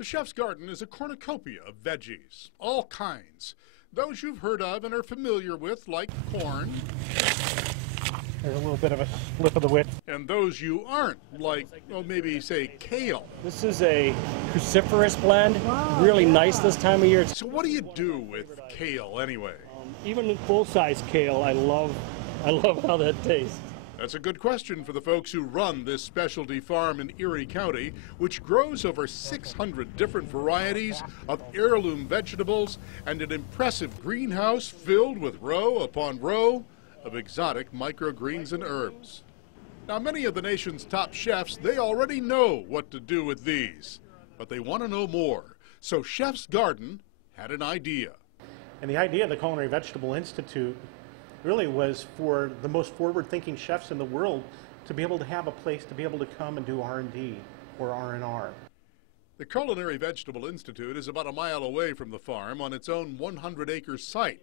The chef's garden is a cornucopia of veggies, all kinds. Those you've heard of and are familiar with, like corn. There's a little bit of a slip of the wit. And those you aren't, like, well, maybe, say, kale. This is a cruciferous blend, really nice this time of year. So what do you do with kale, anyway? Even full-size kale, I love how that tastes. That's a good question for the folks who run this specialty farm in Erie County, which grows over 600 different varieties of heirloom vegetables and an impressive greenhouse filled with row upon row of exotic microgreens and herbs. Now, many of the nation's top chefs, they already know what to do with these, but they want to know more. So Chef's Garden had an idea. And the idea of the Culinary Vegetable Institute really was for the most forward-thinking chefs in the world to be able to have a place to be able to come and do R&D or R&R. The Culinary Vegetable Institute is about a mile away from the farm on its own 100-acre site.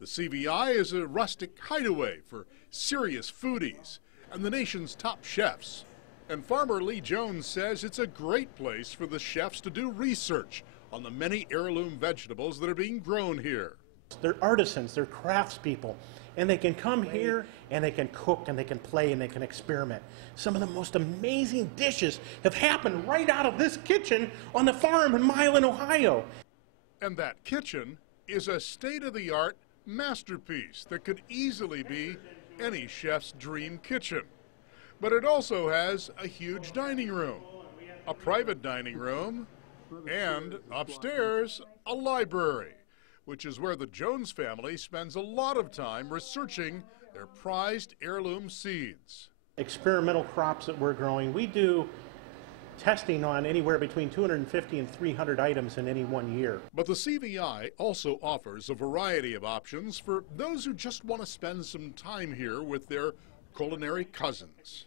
The CVI is a rustic hideaway for serious foodies and the nation's top chefs. And Farmer Lee Jones says it's a great place for the chefs to do research on the many heirloom vegetables that are being grown here. They're artisans, they're craftspeople, and they can come here and they can cook and they can play and they can experiment. Some of the most amazing dishes have happened right out of this kitchen on the farm in Milan, Ohio. And that kitchen is a state-of-the-art masterpiece that could easily be any chef's dream kitchen. But it also has a huge dining room, a private dining room, and upstairs, a library, which is where the Jones family spends a lot of time researching their prized heirloom seeds. Experimental crops that we're growing, we do testing on anywhere between 250 and 300 items in any one year. But the CVI also offers a variety of options for those who just want to spend some time here with their culinary cousins.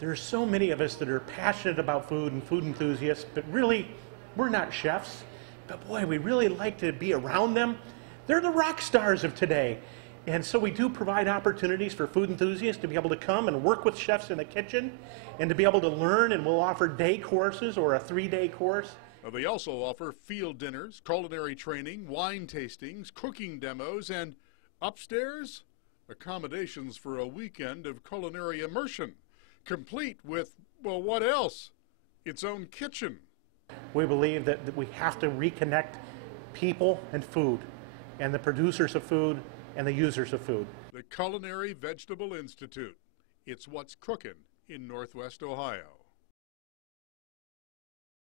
There are so many of us that are passionate about food and food enthusiasts, but really, we're not chefs. But boy, we really like to be around them. They're the rock stars of today. And so we do provide opportunities for food enthusiasts to be able to come and work with chefs in the kitchen and to be able to learn, and we'll offer day courses or a 3-day course. They also offer field dinners, culinary training, wine tastings, cooking demos, and upstairs, accommodations for a weekend of culinary immersion, complete with, well, what else? Its own kitchen. We believe that we have to reconnect people and food, and the producers of food and the users of food. The Culinary Vegetable Institute. It's what's cooking in Northwest Ohio.